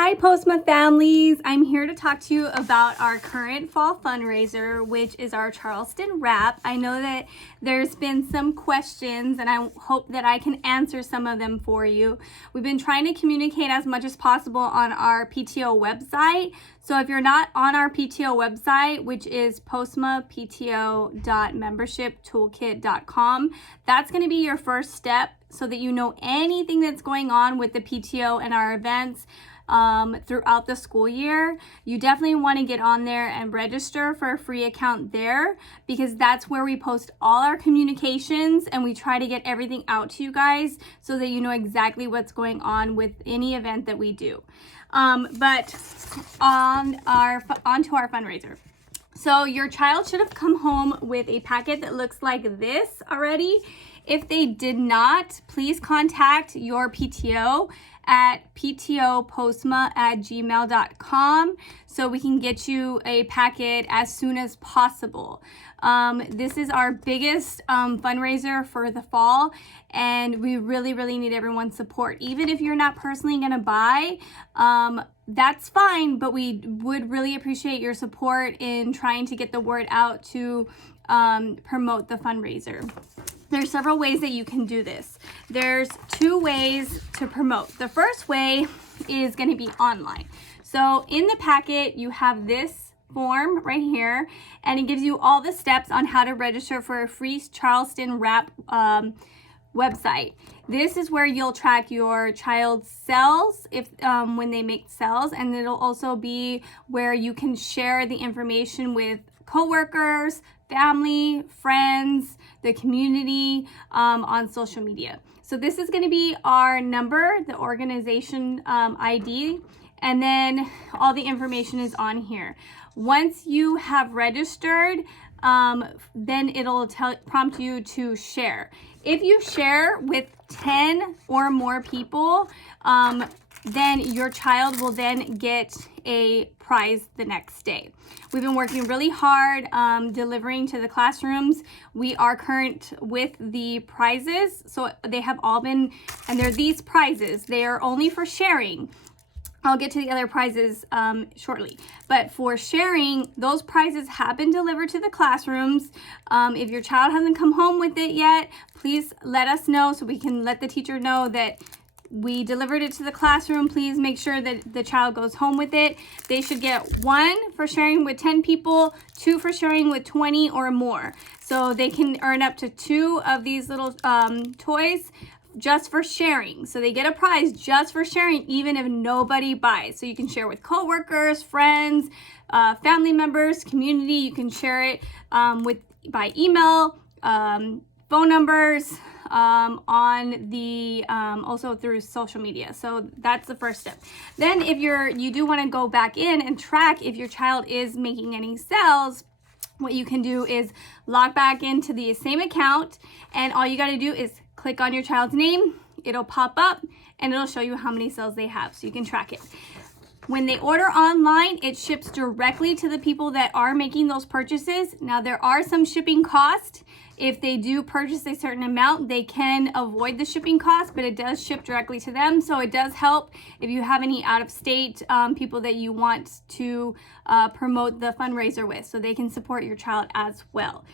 Hi Postma families, I'm here to talk to you about our current fall fundraiser, which is our Charleston Wrap. I know that there's been some questions and I hope that I can answer some of them for you. We've been trying to communicate as much as possible on our PTO website. So if you're not on our PTO website, which is postmapto.membershiptoolkit.com, that's going to be your first step so that you know anything that's going on with the PTO and our events throughout the school year. You definitely want to get on there and register for a free account there, because that's where we post all our communications and we try to get everything out to you guys so that you know exactly what's going on with any event that we do. But onto our fundraiser. So your child should have come home with a packet that looks like this already. If they did not, please contact your PTO at ptopostma@gmail.com so we can get you a packet as soon as possible. This is our biggest fundraiser for the fall, and we really need everyone's support. Even if you're not personally going to buy, that's fine, but we would really appreciate your support in trying to get the word out to promote the fundraiser. There's several ways that you can do this. There's two ways to promote. The first way is going to be online. So in the packet, you have this form right here, and it gives you all the steps on how to register for a free Charleston Wrap website. This is where you'll track your child's cells if when they make cells, and it'll also be where you can share the information with coworkers, family, friends, the community on social media. So this is going to be our number, the organization ID, and then all the information is on here. Once you have registered, then it'll prompt you to share. If you share with 10 or more people, then your child will then get a prize the next day. We've been working really hard delivering to the classrooms. We are current with the prizes, so they have all been, and they're these prizes. They are only for sharing. I'll get to the other prizes shortly. But for sharing, those prizes have been delivered to the classrooms. If your child hasn't come home with it yet, please let us know so we can let the teacher know that we delivered it to the classroom. Please make sure that the child goes home with it. They should get 1 for sharing with 10 people, 2 for sharing with 20 or more. So they can earn up to 2 of these little toys just for sharing. So they get a prize just for sharing, even if nobody buys. So you can share with coworkers, friends, family members, community. You can share it by email, phone numbers, on the also through social media. So that's the first step. Then if you do want to go back in and track if your child is making any sales, what you can do is log back into the same account, and all you got to do is click on your child's name. It'll pop up and it'll show you how many sales they have, so you can track it. When they order online, it ships directly to the people that are making those purchases. Now, there are some shipping costs. If they do purchase a certain amount, they can avoid the shipping cost, but it does ship directly to them. So it does help if you have any out-of-state people that you want to promote the fundraiser with, so they can support your child as well.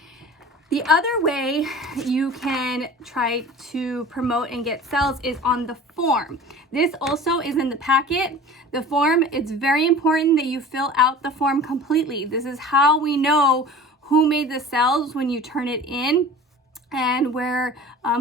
The other way you can try to promote and get sales is on the form. This also is in the packet. The form, it's very important that you fill out the form completely. This is how we know who made the sales when you turn it in, and where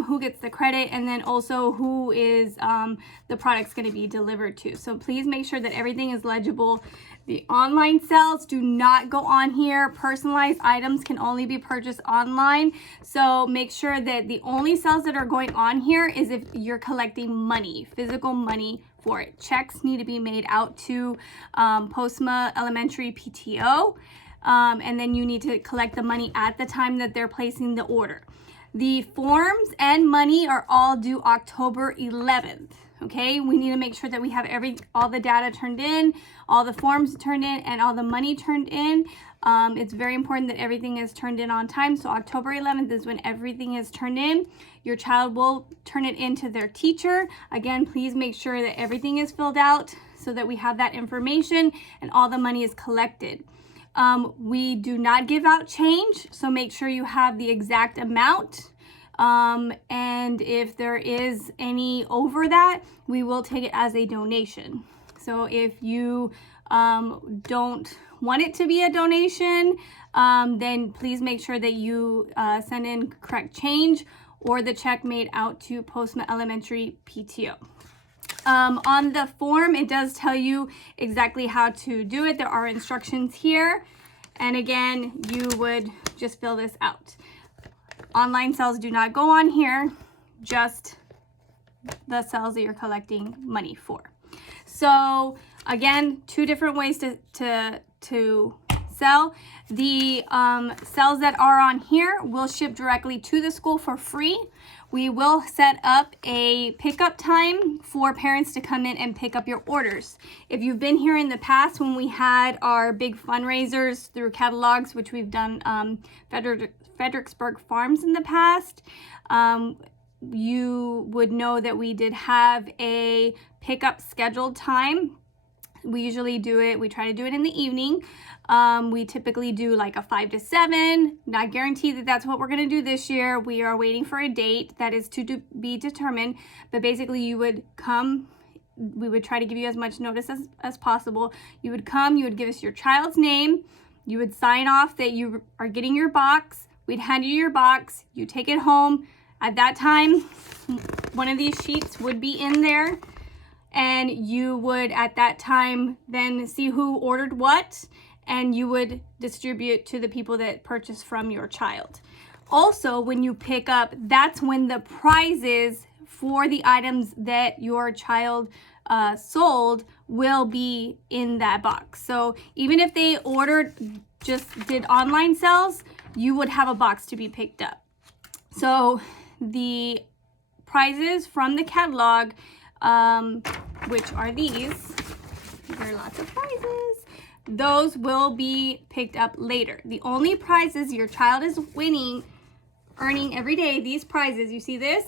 who gets the credit, and then also who is the product's going to be delivered to. So please make sure that everything is legible. The online sales do not go on here. Personalized items can only be purchased online. So make sure that the only sales that are going on here is if you're collecting money, physical money for it. Checks need to be made out to Postma Elementary PTO. And then you need to collect the money at the time that they're placing the order. The forms and money are all due October 11th. Okay, we need to make sure that we have all the data turned in, all the forms turned in, and all the money turned in. It's very important that everything is turned in on time. So October 11th is when everything is turned in. Your child will turn it in to their teacher. Again, please make sure that everything is filled out so that we have that information and all the money is collected. We do not give out change, so make sure you have the exact amount. And if there is any over that, we will take it as a donation. So if you don't want it to be a donation, then please make sure that you send in correct change or the check made out to Postma Elementary PTO. On the form, it does tell you exactly how to do it. There are instructions here. And again, you would just fill this out. Online cells do not go on here, just the cells that you're collecting money for. So again, 2 different ways to sell. The cells that are on here will ship directly to the school for free. We will set up a pickup time for parents to come in and pick up your orders. If you've been here in the past when we had our big fundraisers through catalogs, which we've done Fredericksburg Farms in the past, you would know that we did have a pickup scheduled time. We usually do it, we try to do it in the evening. We typically do like a 5 to 7. Not guaranteed that that's what we're going to do this year. We are waiting for a date that is to be determined. But basically you would come, we would try to give you as much notice as possible. You would come, you would give us your child's name. You would sign off that you are getting your box. We'd hand you your box. You take it home. At that time, one of these sheets would be in there. And you would at that time then see who ordered what, and you would distribute to the people that purchased from your child. Also, when you pick up, that's when the prizes for the items that your child sold will be in that box. So even if they did online sales, you would have a box to be picked up. So the prizes from the catalog, which are these, there are lots of prizes. Those will be picked up later. The only prizes your child is earning every day, these prizes, you see this?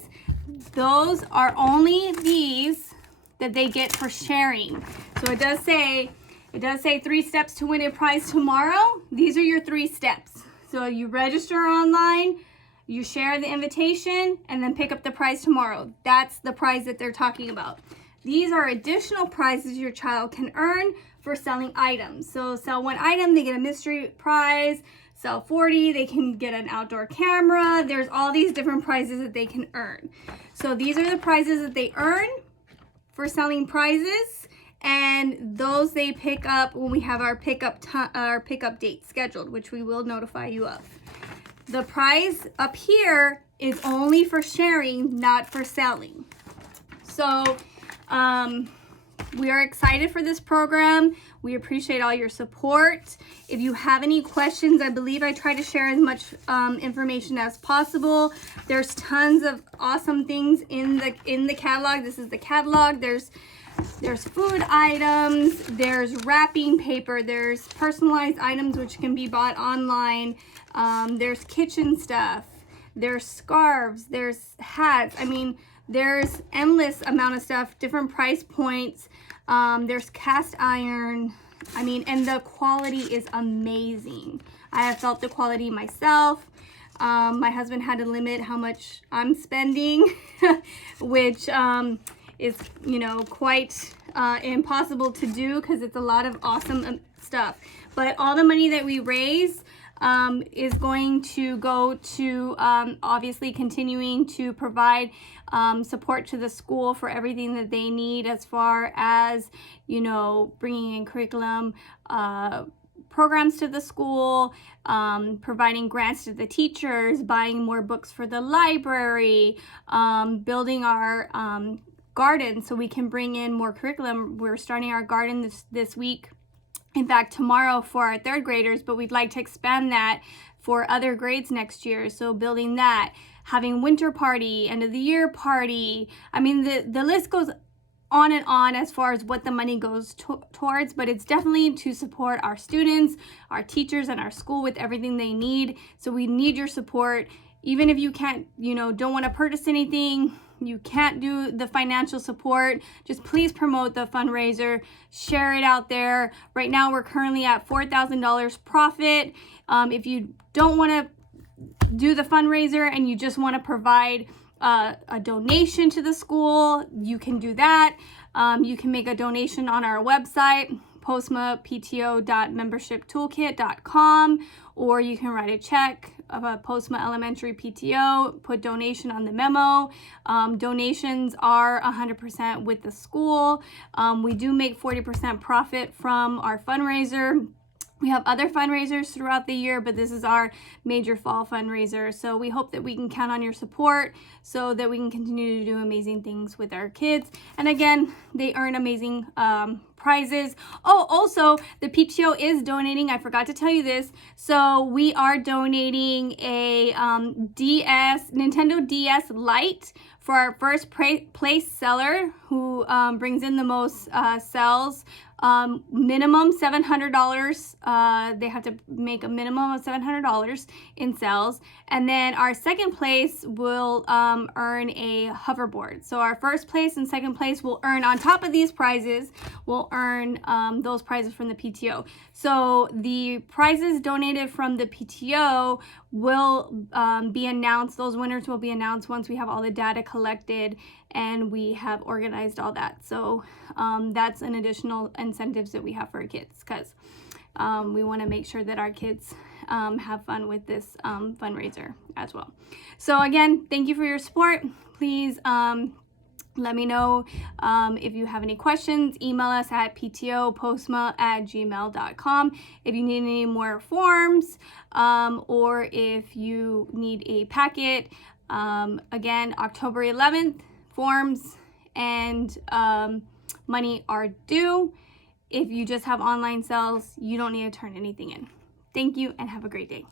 Those are only these that they get for sharing. So it does say 3 steps to win a prize tomorrow. These are your 3 steps. So you register online, you share the invitation, and then pick up the prize tomorrow. That's the prize that they're talking about. These are additional prizes your child can earn for selling items. So sell 1 item, they get a mystery prize. Sell 40, they can get an outdoor camera. There's all these different prizes that they can earn. So these are the prizes that they earn for selling prizes, and those they pick up when we have our pickup date scheduled, which we will notify you of. The prize up here is only for sharing, not for selling. So we are excited for this program. We appreciate all your support. If you have any questions, I believe I try to share as much information as possible. There's tons of awesome things in the catalog. This is the catalog. There's food items, there's wrapping paper, there's personalized items which can be bought online, there's kitchen stuff, there's scarves, there's hats. I mean, there's endless amount of stuff, different price points. There's cast iron. I mean, and the quality is amazing. I have felt the quality myself. My husband had to limit how much I'm spending, which is, quite impossible to do because it's a lot of awesome stuff. But all the money that we raise is going to go to obviously continuing to provide support to the school for everything that they need as far as, bringing in curriculum programs to the school, providing grants to the teachers, buying more books for the library, building our garden so we can bring in more curriculum. We're starting our garden this week. In fact, tomorrow for our 3rd graders, but we'd like to expand that for other grades next year. So building that, having winter party, end of the year party. I mean, the list goes on and on as far as what the money goes towards, but it's definitely to support our students, our teachers, and our school with everything they need. So we need your support. Even if you can't, don't want to purchase anything, you can't do the financial support, just please promote the fundraiser, share it out there. Right now, we're currently at $4,000 profit. If you don't want to do the fundraiser and you just want to provide a donation to the school, you can do that. You can make a donation on our website, postmapto.membershiptoolkit.com, or you can write a check of a Postma Elementary PTO, put donation on the memo. Donations are 100% with the school. We do make 40% profit from our fundraiser. We have other fundraisers throughout the year, but this is our major fall fundraiser. So we hope that we can count on your support so that we can continue to do amazing things with our kids. And again, they earn amazing prizes. Oh, also the PTO is donating. I forgot to tell you this. So we are donating a Nintendo DS Lite for our first place seller who brings in the most sales. Minimum $700. They have to make a minimum of $700 in sales. And then our second place will earn a hoverboard. So our first place and second place will earn, on top of these prizes, will earn those prizes from the PTO. So the prizes donated from the PTO will be announced. Those winners will be announced once we have all the data collected and we have organized all that. So that's an additional incentives that we have for our kids, because we want to make sure that our kids have fun with this fundraiser as well. So again, thank you for your support. Please let me know if you have any questions. Email us at ptopostma@gmail.com if you need any more forms or if you need a packet. Again, October 11th, forms and money are due. If you just have online sales, you don't need to turn anything in. Thank you and have a great day.